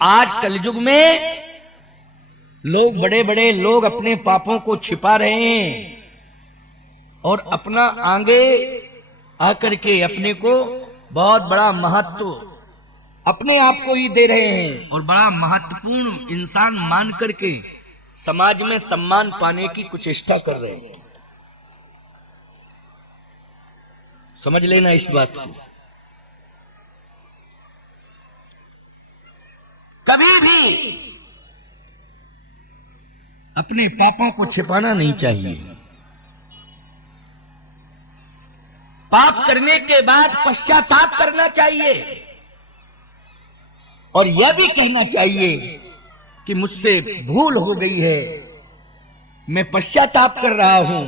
आज कलयुग में लोग, बड़े बड़े लोग अपने पापों को छिपा रहे हैं और अपना आगे आकर के अपने को बहुत बड़ा महत्व अपने आप को ही दे रहे हैं और बड़ा महत्वपूर्ण इंसान मान करके समाज में सम्मान पाने की कुचेष्टा कर रहे हैं। समझ लेना इस बात को। कभी भी अपने पापों को छिपाना नहीं चाहिए। पाप करने के बाद पश्चाताप करना चाहिए और यह भी कहना चाहिए कि मुझसे भूल हो गई है, मैं पश्चाताप कर रहा हूं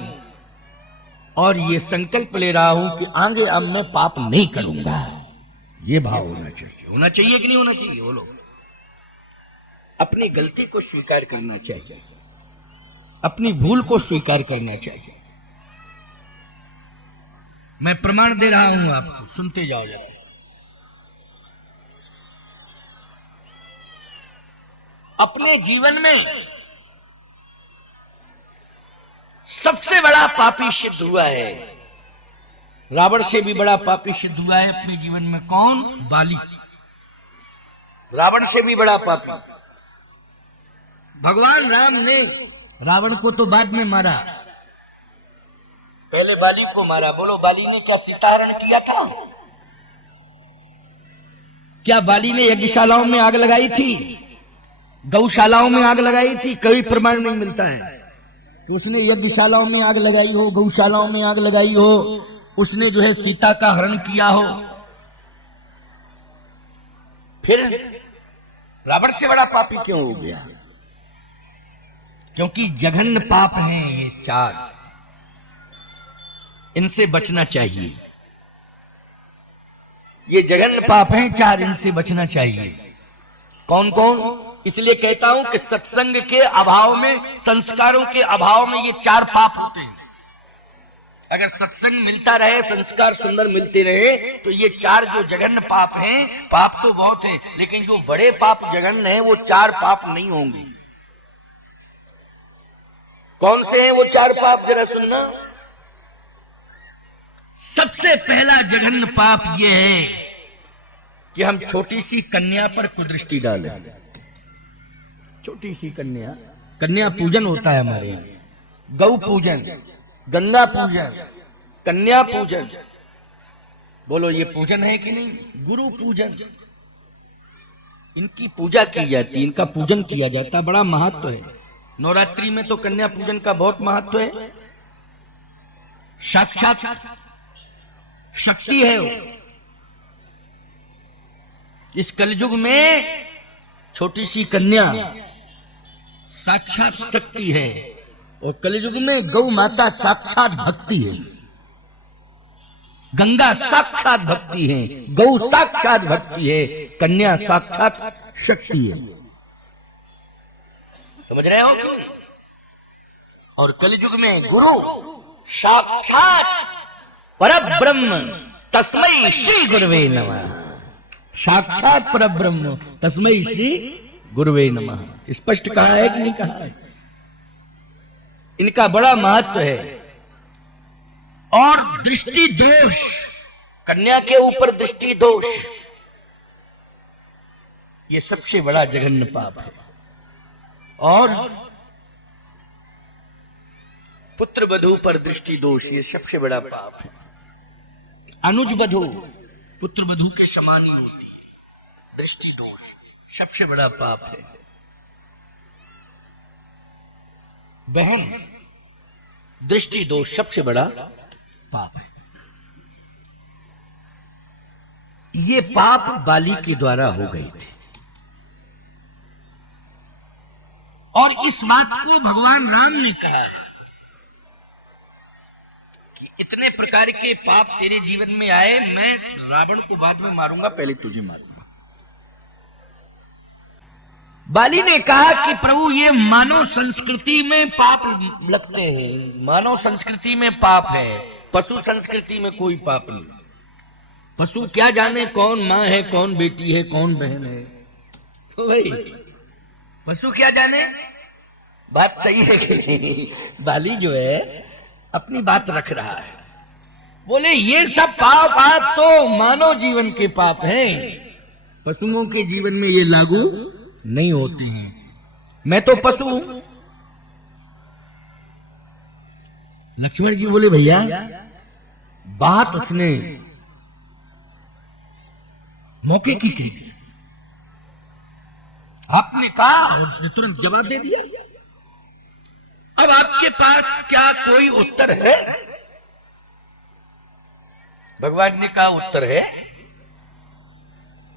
और ये संकल्प ले रहा हूं कि आगे अब मैं पाप नहीं करूंगा। ये भाव होना चाहिए। होना चाहिए कि नहीं होना चाहिए? बोलो। अपनी गलती को स्वीकार करना चाहिए, अपनी भूल को स्वीकार करना चाहिए। मैं प्रमाण दे रहा हूं आपको, सुनते जाओ जरा। अपने जीवन में सबसे बड़ा पापी सिद्ध हुआ है, रावण से भी बड़ा पापी सिद्ध हुआ है अपने जीवन में। कौन? बाली। रावण से भी बड़ा पापी। भगवान राम ने रावण को तो बाद में मारा, पहले बाली को मारा। बोलो, बाली ने क्या सीताहरण किया था? क्या बाली ने यज्ञशालाओं में आग लगाई थी, गौशालाओं में आग लगाई थी? कोई प्रमाण नहीं मिलता है कि उसने यज्ञशालाओं में आग लगाई हो, गौशालाओं में आग लगाई हो, उसने जो है सीता का हरण किया हो। फिर रावण से बड़ा पापी क्यों हो गया? क्योंकि जघन्य पाप हैं ये चार, इनसे बचना चाहिए। ये जघन्य पाप हैं चार, इनसे बचना चाहिए। कौन कौन? इसलिए कहता हूं कि सत्संग के अभाव में, संस्कारों के अभाव में ये चार पाप होते हैं। अगर सत्संग मिलता रहे, संस्कार सुंदर मिलते रहे, तो ये चार जो जघन्य पाप हैं, पाप तो बहुत है, लेकिन जो बड़े पाप जघन्य हैं वो चार पाप नहीं होंगे। कौन से हैं वो चार पाप? जरा सुनना। सबसे पहला जघन्य पाप यह है कि हम छोटी सी कन्या पर कुदृष्टि डालें। छोटी सी कन्या, कन्या पूजन होता है हमारे यहाँ, गौ पूजन, गंगा पूजन, कन्या पूजन। बोलो, ये पूजन है कि नहीं? गुरु पूजन, इनकी पूजा की जाती है, इनका पूजन किया जाता है, बड़ा महत्व है। नवरात्रि में तो कन्या पूजन का बहुत महत्व है। साक्षात शक्ति है वो। इस कलयुग में छोटी सी कन्या साक्षात शक्ति है और कलयुग में गौ माता साक्षात भक्ति है, गंगा साक्षात भक्ति है, गौ साक्षात भक्ति है, कन्या साक्षात शक्ति है। समझ रहे हो क्यों? और कलयुग में गुरु साक्षात परब्रह्म, तस्मै श्री गुरुवे नमः। साक्षात परब्रह्म, तस्मै श्री गुरुवे नमः। स्पष्ट कहा है कि नहीं कहा है? इनका बड़ा महत्व है। और दृष्टि दोष, कन्या के ऊपर दृष्टि दोष, ये सबसे बड़ा जघन्य पाप है। और पुत्र वधू पर दृष्टि दोष, ये सबसे बड़ा पाप है। अनुज वधू पुत्र वधू के समान ही होती है, दृष्टि दोष सबसे बड़ा पाप है। बहन, दृष्टि दोष सबसे बड़ा पाप है। ये पाप बाली के द्वारा हो गए थे और इस बात को भगवान राम ने कहा कि इतने प्रकार के पाप तेरे जीवन में आए, मैं रावण को बाद में मारूंगा, पहले तुझे मारूंगा। बाली ने कहा कि प्रभु, ये मानव संस्कृति में पाप लगते हैं, मानव संस्कृति में पाप है, पशु संस्कृति में कोई पाप नहीं। पशु क्या जाने कौन माँ है, कौन बेटी है, कौन बहन है, तो भाई पशु क्या जाने, बात सही है कि नहीं। बाली जो है अपनी बात रख रहा है, बोले ये सब पाप आज तो मानव जीवन के पाप हैं, पशुओं के जीवन में ये लागू नहीं होते हैं। मैं तो पशु हूं। लक्ष्मण जी बोले भैया बात उसने मौके की कही थी, आपने कहा और उसने तुरंत जवाब दे दिया। अब आपके पास क्या कोई उत्तर है? भगवान ने कहा उत्तर है।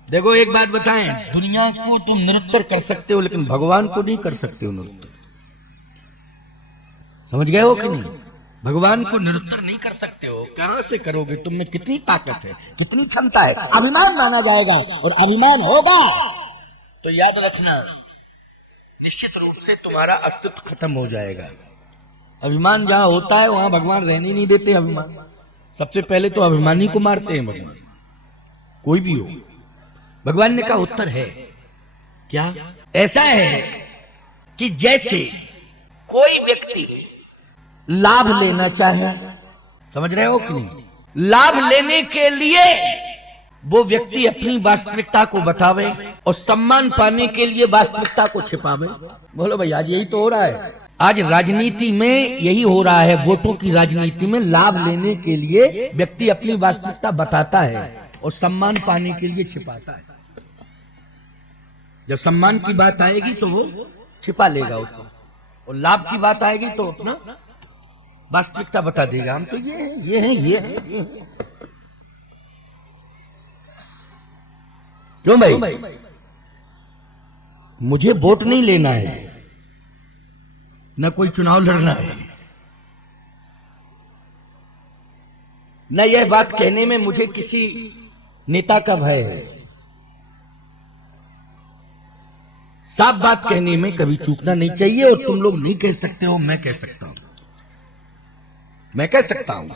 देखो एक बात बताएं, दुनिया को तुम निरुत्तर कर सकते हो लेकिन भगवान को नहीं कर सकते हो निरुत्तर। समझ गए हो कि नहीं? भगवान को निरुत्तर नहीं कर सकते हो। कहां से करोगे? तुम में कितनी ताकत है, कितनी क्षमता है। अभिमान माना जाएगा और अभिमान होगा तो याद रखना निश्चित रूप से तुम्हारा अस्तित्व खत्म हो जाएगा। अभिमान जहां होता है वहां भगवान रहने नहीं देते। अभिमान सबसे पहले तो अभिमानी को मारते हैं भगवान, कोई भी हो। भगवान ने कहा उत्तर है। क्या? ऐसा है कि जैसे कोई व्यक्ति लाभ लेना चाहे, समझ रहे हो कि नहीं? लाभ लेने के लिए वो व्यक्ति अपनी वास्तविकता को बतावे और सम्मान पाने के लिए वास्तविकता को छिपावे। बोलो भाई आज यही तो हो रहा है। आज राजनीति में यही हो रहा है। वोटों की राजनीति में लाभ लेने के लिए व्यक्ति अपनी वास्तविकता बताता है और सम्मान पाने के लिए छिपाता है। जब सम्मान की बात आएगी तो वो छिपा लेगा उसको, और लाभ की बात आएगी तो अपना वास्तविकता बता देगा। हम तो ये है, ये है, ये है, ये है। क्यों भाई? मुझे वोट नहीं लेना है, न कोई चुनाव लड़ना है, न यह बात कहने में मुझे किसी नेता का भय है। साफ बात कहने में कभी चूकना नहीं चाहिए। और तुम लोग नहीं कह सकते हो, मैं कह सकता हूं। मैं कह सकता हूं,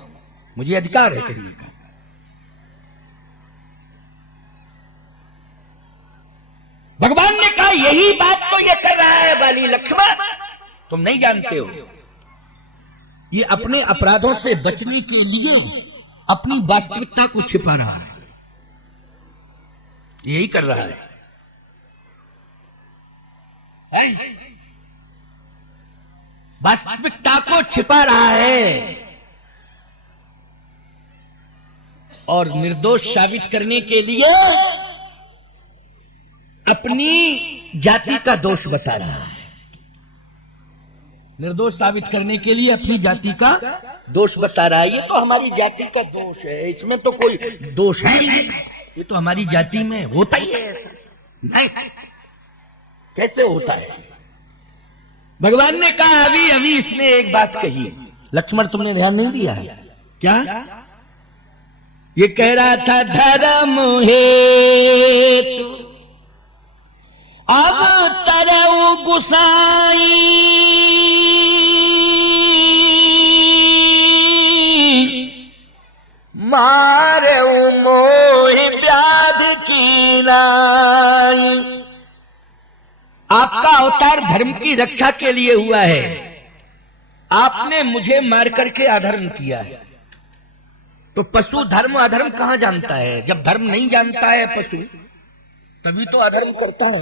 मुझे अधिकार है कहने का। भगवान ने कहा यही बात तो ये कर रहा है बाली लक्ष्मण, तुम नहीं जानते हो। ये अपने अपराधों से बचने के लिए अपनी वास्तविकता को छिपा रहा है, यही कर रहा है। वास्तविकता को छिपा रहा है और निर्दोष साबित करने के लिए अपनी जाति का दोष बता रहा है। निर्दोष साबित करने के लिए अपनी जाति का दोष बता रहा है। ये तो हमारी जाति का दोष है, इसमें तो कोई दोष है नहीं। ये तो हमारी जाति में होता ही है ऐसा। नहीं, कैसे होता है? भगवान ने कहा अभी अभी इसने एक बात कही, लक्ष्मण तुमने ध्यान नहीं दिया है क्या? ये कह रहा था धर्म हेतु अब तरऊ गुसाई, मारे मोहि व्याध की नाई। आपका अवतार धर्म की रक्षा के लिए हुआ है, आपने मुझे मार करके अधर्म किया है। तो पशु धर्म अधर्म कहां जानता है? जब धर्म नहीं जानता है पशु, तभी तो अधर्म करता है।